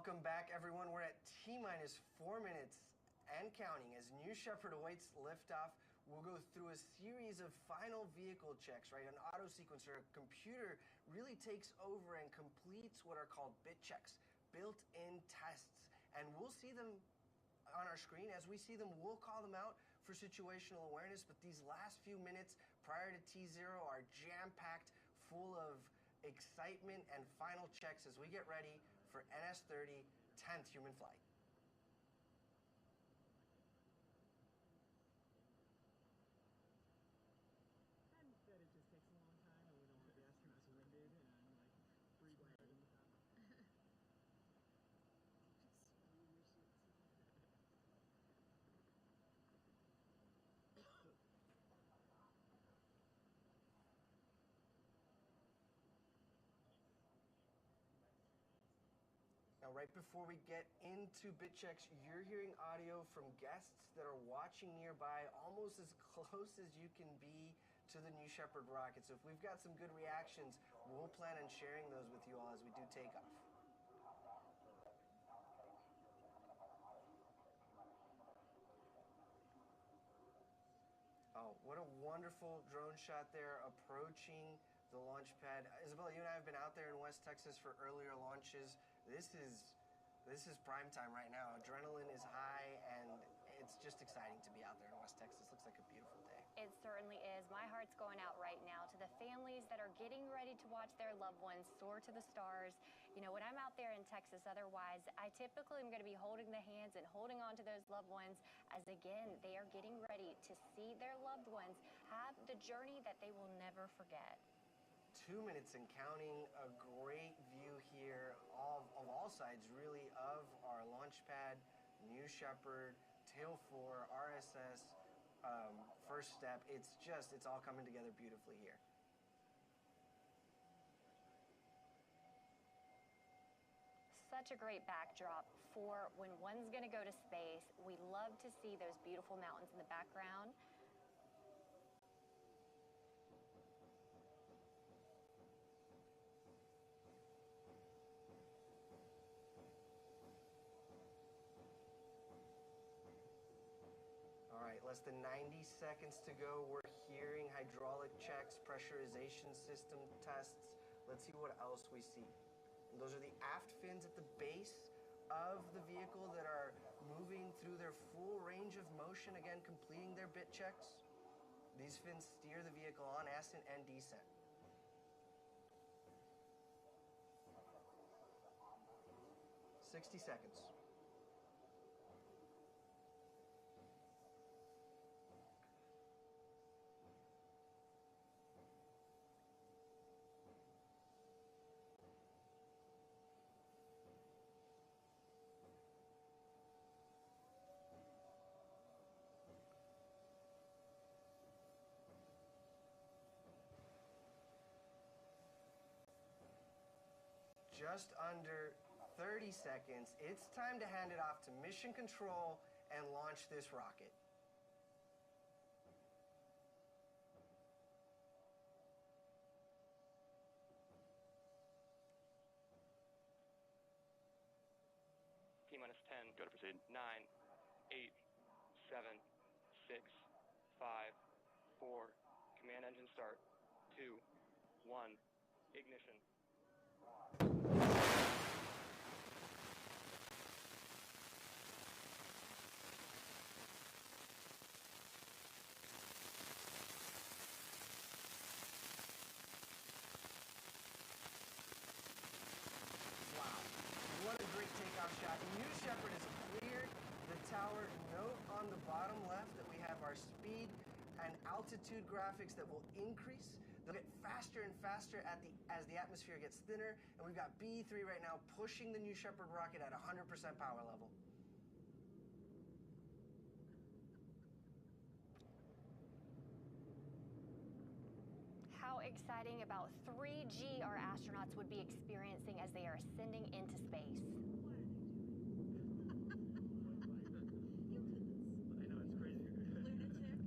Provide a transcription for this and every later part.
Welcome back, everyone. We're at T-minus 4 minutes and counting as New Shepard awaits liftoff. We'll go through a series of final vehicle checks, right? An auto sequencer, a computer really takes over and completes what are called bit checks, built-in tests. And we'll see them on our screen. As we see them, we'll call them out for situational awareness, but these last few minutes prior to T0 are jam-packed, full of excitement and final checks as we get ready for NS-30, 10th human flight. And that it just takes a long time and we don't want the astronauts winded and like breathing hard in the top. Now, right before we get into bit checks, you're hearing audio from guests that are watching nearby, almost as close as you can be to the New Shepard rocket. So if we've got some good reactions, we'll plan on sharing those with you all as we do takeoff. Oh, what a wonderful drone shot there approaching the launch pad. Isabella, you and I have been out there in West Texas for earlier launches. This is prime time right now. Adrenaline is high, and it's just exciting to be out there in West Texas. Looks like a beautiful day. It certainly is. My heart's going out right now to the families that are getting ready to watch their loved ones soar to the stars. You know, when I'm out there in Texas, otherwise, I typically am going to be holding the hands and holding on to those loved ones as, again, they are getting ready to see their loved ones have the journey that they will never forget. 2 minutes and counting. A great view here of all sides, really, of our launch pad, New Shepard, Tail 4, RSS, first step. It's all coming together beautifully here. Such a great backdrop for when one's going to go to space. We love to see those beautiful mountains in the background. All right, less than 90 seconds to go. We're hearing hydraulic checks, pressurization system tests. Let's see what else we see. And those are the aft fins at the base of the vehicle that are moving through their full range of motion, again, completing their bit checks. These fins steer the vehicle on ascent and descent. "60 seconds. Just under 30 seconds. It's time to hand it off to mission control and launch this rocket. T-minus 10, go to proceed. 9, 8, 7, 6, 5, 4, command engine start. 2, 1, ignition. What a great takeoff shot. New Shepard is cleared the tower. Note on the bottom left that we have our speed and altitude graphics that will increase. They'll get faster and faster as the atmosphere gets thinner. And we've got B3 right now pushing the New Shepard rocket at 100% power level. How exciting about 3G our astronauts would be experiencing as they are ascending into space. What are they doing? You did this. I know, it's crazy. Lunatic.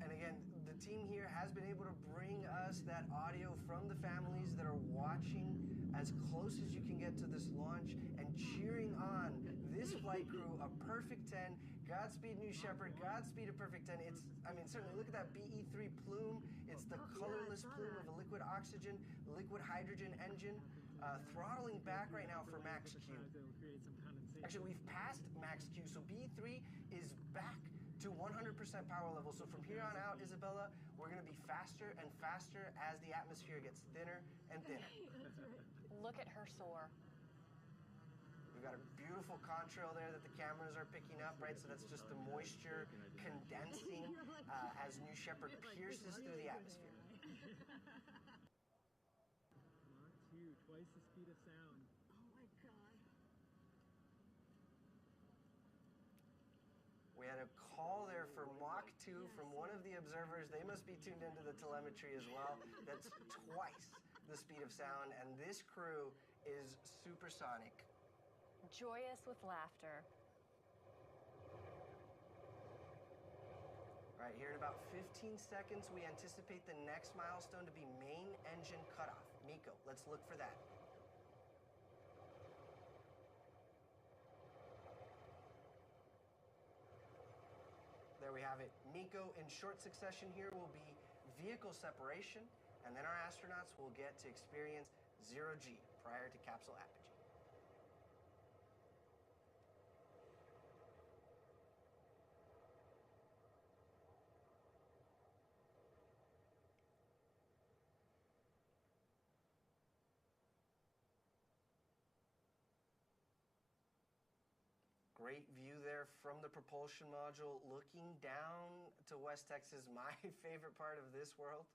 And again, team here has been able to bring us that audio from the families that are watching as close as you can get to this launch and cheering on this flight crew, a perfect 10. Godspeed, New Shepard. Godspeed, a perfect 10. It's, I mean, certainly look at that BE3 plume. It's the colorless plume of a liquid oxygen, liquid hydrogen engine. Throttling back right now for max Q. Actually, we've passed max Q, so BE3 is back to 100% power level. So from here on out, Isabella, we're going to be faster and faster as the atmosphere gets thinner and thinner. Look at her soar. We've got a beautiful contrail there that the cameras are picking up, right? So that's just the moisture condensing as New Shepard pierces through the atmosphere. Twice the speed of sound. Oh my God. We had a call there for Mach 2 from one of the observers. They must be tuned into the telemetry as well. That's twice the speed of sound, and this crew is supersonic. Joyous with laughter. Right here in about 15 seconds, we anticipate the next milestone to be main engine cutoff. Nico, let's look for that. There we have it. Nico, in short succession here, will be vehicle separation, and then our astronauts will get to experience 0G prior to capsule apogee. Great view there from the propulsion module, looking down to West Texas, my favorite part of this world.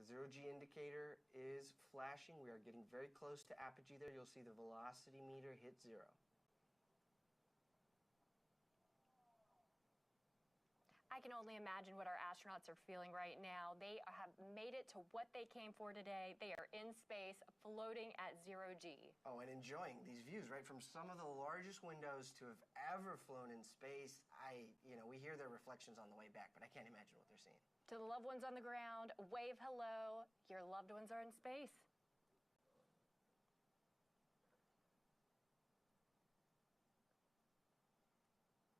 The 0G indicator is flashing. We are getting very close to apogee there. You'll see the velocity meter hit 0. I can only imagine what our astronauts are feeling right now. They have made it to what they came for today. They are in space, floating at 0G. Oh, and enjoying these views, right? From some of the largest windows to have ever flown in space. We hear their reflections on the way back, but I can't imagine what they're seeing. To the loved ones on the ground, wave hello. Your loved ones are in space.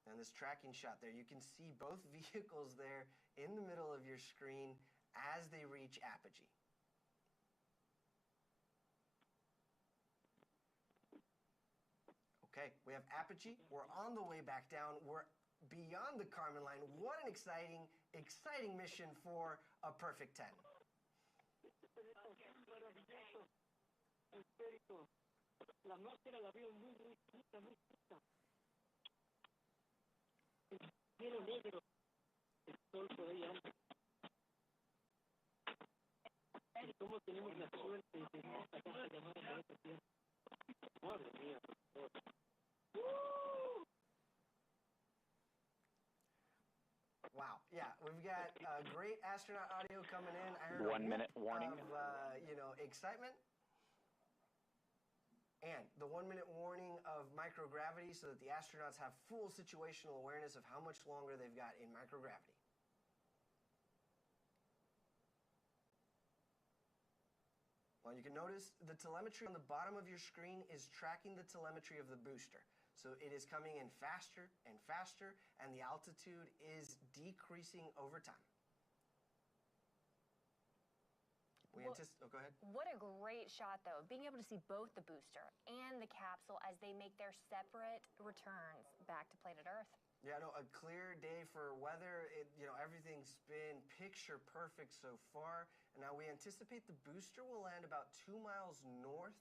And this tracking shot there, you can see both vehicles there in the middle of your screen as they reach apogee. Okay, we have apogee. We're on the way back down. We're beyond the Kármán line. What an exciting, exciting mission for a perfect 10. La atmósfera la veo muy chiquita, muy chiquita. El cielo negro, el sol por ahí anda. Y cómo tenemos la suerte de tener esta cosa llamada planeta Tierra. Madre mía, por favor. Wow, yeah, we've got great astronaut audio coming in. I heard 1 minute warning of, excitement. And the 1 minute warning of microgravity so that the astronauts have full situational awareness of how much longer they've got in microgravity. Well, you can notice the telemetry on the bottom of your screen is tracking the telemetry of the booster. So it is coming in faster and faster, and the altitude is decreasing over time. Go ahead. What a great shot, though, being able to see both the booster and the capsule as they make their separate returns back to planet Earth. Yeah, no, a clear day for weather. Everything's been picture perfect so far. And now we anticipate the booster will land about 2 miles north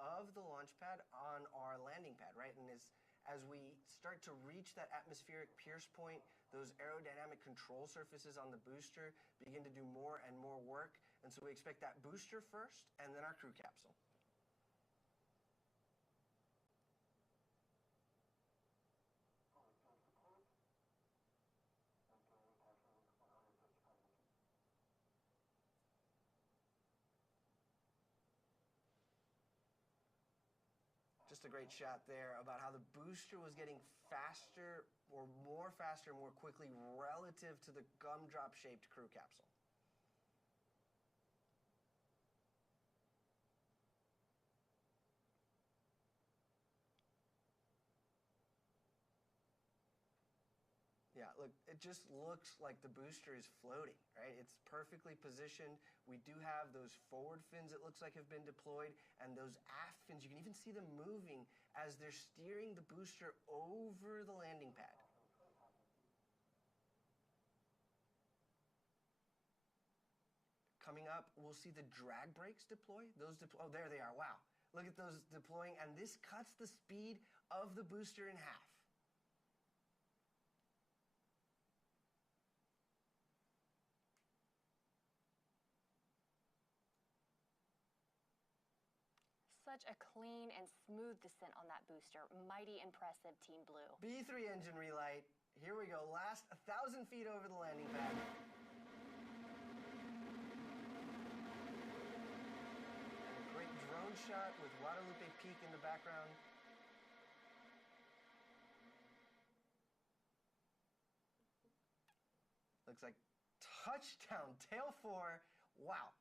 of the launch pad on our landing pad, right? And as we start to reach that atmospheric pierce point, those aerodynamic control surfaces on the booster begin to do more and more work. And so we expect that booster first, and then our crew capsule. just a great shot there about how the booster was getting faster or more faster more quickly relative to the gumdrop-shaped crew capsule. Yeah, look, it just looks like the booster is floating, right? It's perfectly positioned. We do have those forward fins, it looks like, have been deployed, and those aft fins, you can even see them moving as they're steering the booster over the landing pad. Coming up, we'll see the drag brakes deploy. Oh, there they are, wow. Look at those deploying, and this cuts the speed of the booster in half. Such a clean and smooth descent on that booster. Mighty impressive, Team Blue. B3 engine relight. Here we go. Last 1,000 feet over the landing pad. And a great drone shot with Guadalupe Peak in the background. Looks like touchdown, tail 4. Wow.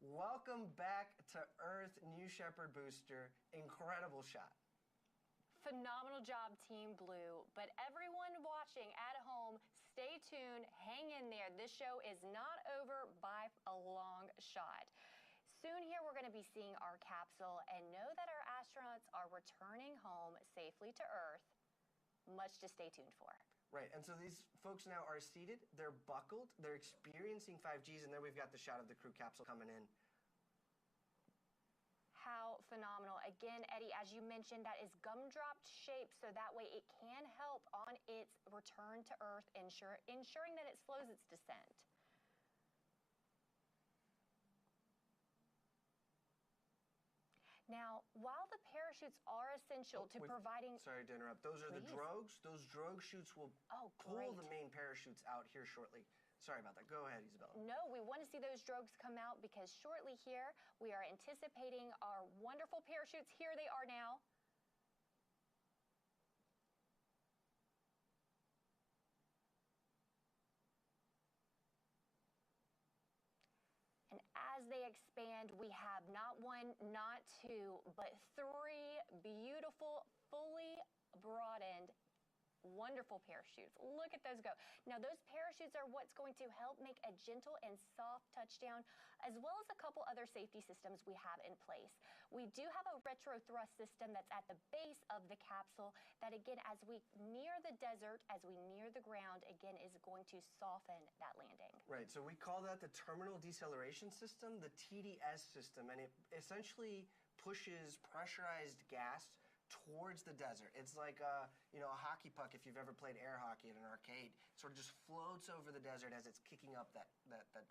Welcome back to Earth, New Shepard booster. Incredible shot. Phenomenal job, Team Blue. But everyone watching at home, stay tuned, hang in there. This show is not over by a long shot. Soon here, we're going to be seeing our capsule and know that our astronauts are returning home safely to Earth. Much to stay tuned for. Right, and so these folks now are seated, they're buckled, they're experiencing 5Gs, and there we've got the shot of the crew capsule coming in. How phenomenal. Again, Eddie, as you mentioned, that is gumdrop shaped, so that way it can help on its return to Earth, ensuring that it slows its descent. Now, while the parachutes are essential to providing... Sorry to interrupt. Those are the drogues. Those drogue chutes will pull the main parachutes out here shortly. Sorry about that. Go ahead, Isabella. No, we want to see those drogues come out because shortly here, we are anticipating our wonderful parachutes. Here they are now. And as they expand, we have not one, not two, but 3 beautiful, fully broadened, wonderful parachutes. Look at those go. Now, those parachutes are what's going to help make a gentle and soft touchdown, as well as a couple other safety systems we have in place. We do have a retro thrust system that's at the base of the capsule that, again, as we near the desert, as we near the ground, again, is going to soften that landing. Right, so we call that the terminal deceleration system, the TDS system, and it essentially pushes pressurized gas towards the desert. It's like a hockey puck if you've ever played air hockey at an arcade. It sort of just floats over the desert as it's kicking up that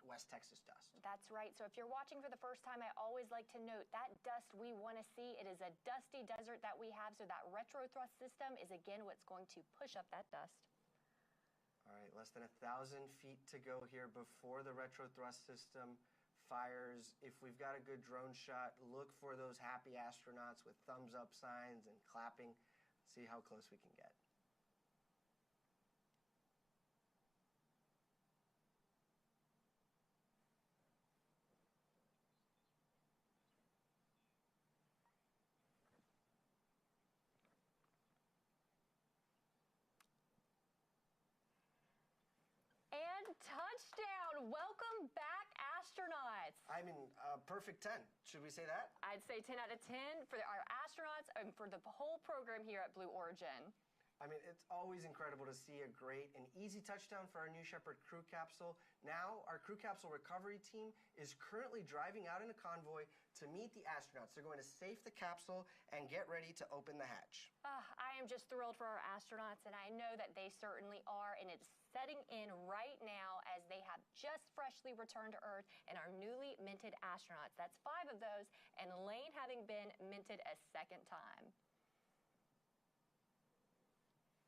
West Texas dust. That's right. So if you're watching for the first time, I always like to note that dust we want to see. It is a dusty desert that we have, so that retro thrust system is again what's going to push up that dust. All right, less than 1,000 feet to go here before the retro thrust system fires. If we've got a good drone shot, look for those happy astronauts with thumbs up signs and clapping. See how close we can get. And touchdown! Welcome back, astronauts. I mean, perfect 10. Should we say that? I'd say 10 out of 10 for our astronauts and for the whole program here at Blue Origin. I mean, it's always incredible to see a great and easy touchdown for our New Shepard crew capsule. Now, our crew capsule recovery team is currently driving out in a convoy to meet the astronauts. They're going to safe the capsule and get ready to open the hatch. I am just thrilled for our astronauts, and I know that they certainly are, and it's setting in right now as they have just freshly returned to Earth and our newly minted astronauts. That's 5 of those, and Lane having been minted a second time.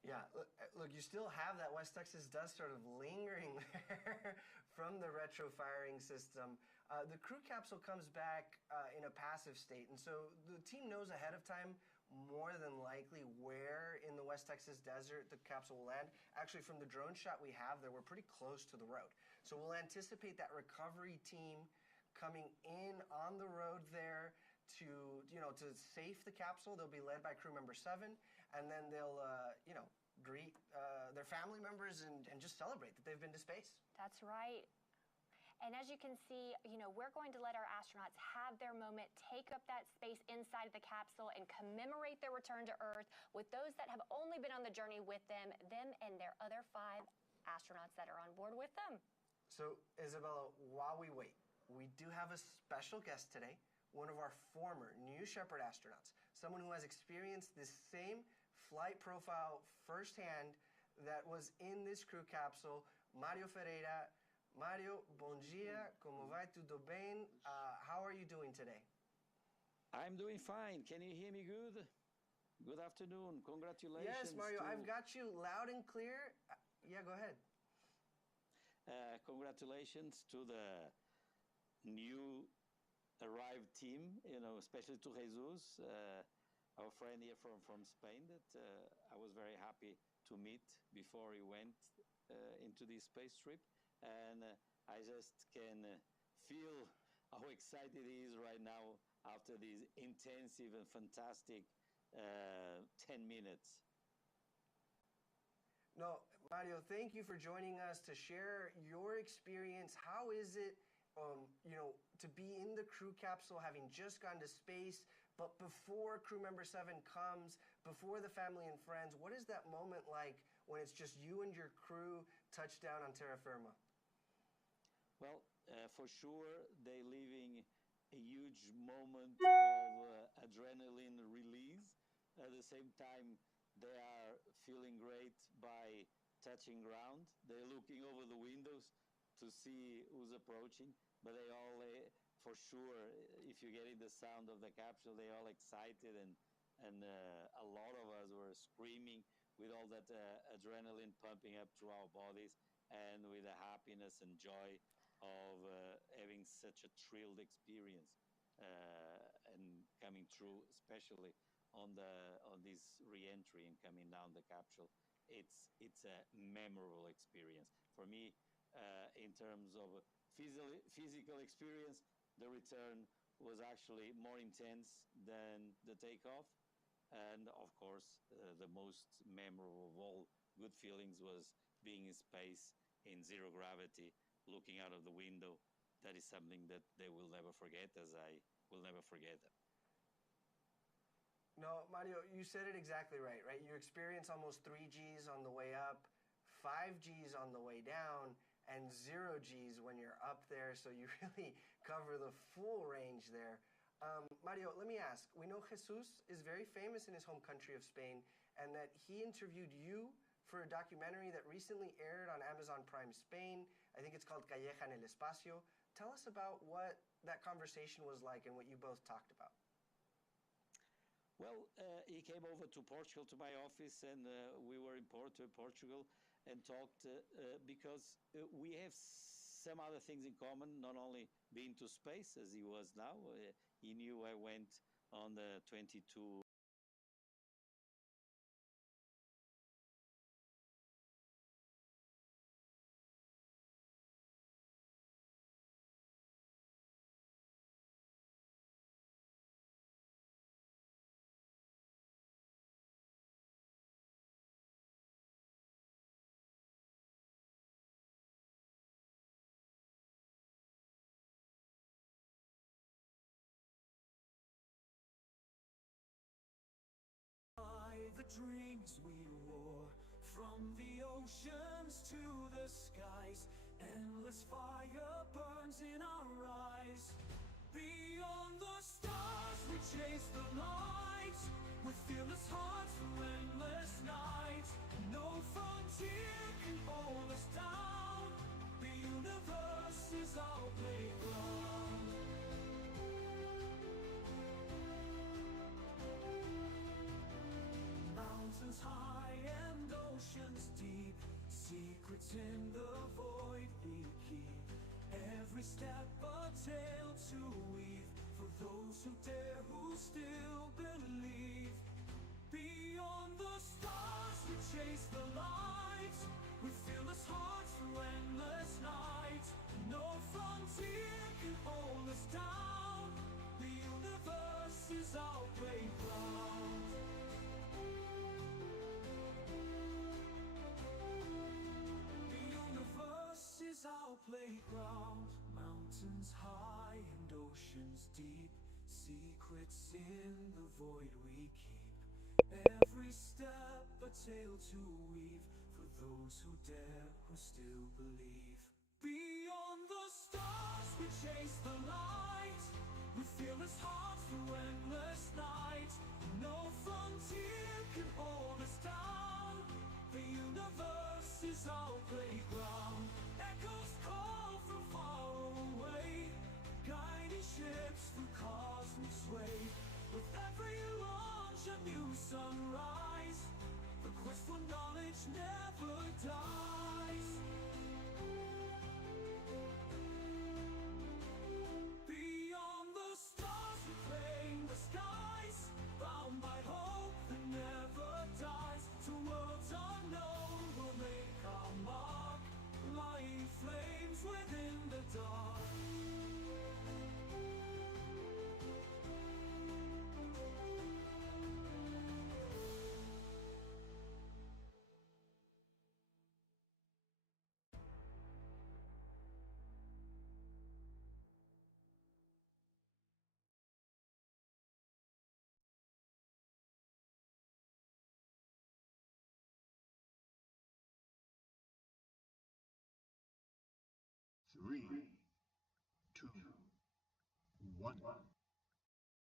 Yeah, look, you still have that West Texas dust sort of lingering there from the retro firing system. The crew capsule comes back in a passive state, and so the team knows ahead of time more than likely where in the West Texas desert the capsule will land. Actually, from the drone shot we have there, we're pretty close to the road. So we'll anticipate that recovery team coming in on the road there to, to safe the capsule. They'll be led by crew member 7, and then they'll, greet their family members and just celebrate that they've been to space. That's right. And as you can see, we're going to let our astronauts have their moment, take up that space inside of the capsule, and commemorate their return to Earth with those that have only been on the journey with them and their other 5 astronauts that are on board with them. So, Isabella, while we wait, we do have a special guest today, one of our former New Shepard astronauts, someone who has experienced this same flight profile firsthand that was in this crew capsule, Mario Ferreira. Mario, bom dia, como vai, tudo bem? How are you doing today? I'm doing fine. Can you hear me good? Good afternoon. Congratulations. Yes, Mario, I've got you loud and clear. Yeah, go ahead. Congratulations to the new arrived team, especially to Jesus, our friend here from Spain that I was very happy to meet before he went into this space trip. And I just can feel how excited he is right now after this intensive and fantastic 10 minutes. No, Mario, thank you for joining us to share your experience. How is it, to be in the crew capsule, having just gone to space, but before crew member 7 comes, before the family and friends, what is that moment like when it's just you and your crew touch down on terra firma? Well, for sure, they're living a huge moment of adrenaline release. At the same time, they are feeling great by touching ground. They're looking over the windows to see who's approaching. But they all, for sure, if you're getting the sound of the capsule, they're all excited, and a lot of us were screaming with all that adrenaline pumping up through our bodies, and with the happiness and joy of having such a thrilled experience and coming through, especially on this re-entry and coming down the capsule. It's a memorable experience for me. In terms of physical experience, the return was actually more intense than the takeoff, and of course the most memorable of all good feelings was being in space in zero gravity, looking out of the window. That is something that they will never forget, as I will never forget them. No, Mario, you said it exactly right? You experience almost 3 Gs on the way up, 5 Gs on the way down, and 0 Gs when you're up there, so you really cover the full range there. Mario, let me ask, we know Jesus is very famous in his home country of Spain, and that he interviewed you for a documentary that recently aired on Amazon Prime Spain. I think it's called Calleja en el Espacio. Tell us about what that conversation was like and what you both talked about. Well, he came over to Portugal, to my office, and we were in Portugal, and talked because we have some other things in common, not only being to space as he was now. He knew I went on the 22 the dreams we wore, from the oceans to the skies, endless fire burns in our eyes. Beyond the stars we chase the light, with fearless hearts through endless nights. No frontier can hold us down, the universe is our playground. Mountains high and oceans deep, secrets in the void we keep. Every step a tale to weave, for those who dare, who still believe. Beyond the stars we chase the light, with fearless hearts through endless night. No frontier can hold us down, the universe is our playground. The universe is our playground. Mountains high and oceans deep, secrets in the void we keep. Every step a tale to weave, for those who dare, who still believe. Beyond the stars we chase the light, with fearless hearts through endless night. No frontier can hold us down, the universe is our playground. Echoes call from far away, guiding ships through cosmic sway. With every launch a new sunrise, the quest for knowledge never dies. Beyond the stars we claim the skies, bound by hope that never dies. To worlds unknown we'll make our mark, lighting flames within the dark. Three, two, one.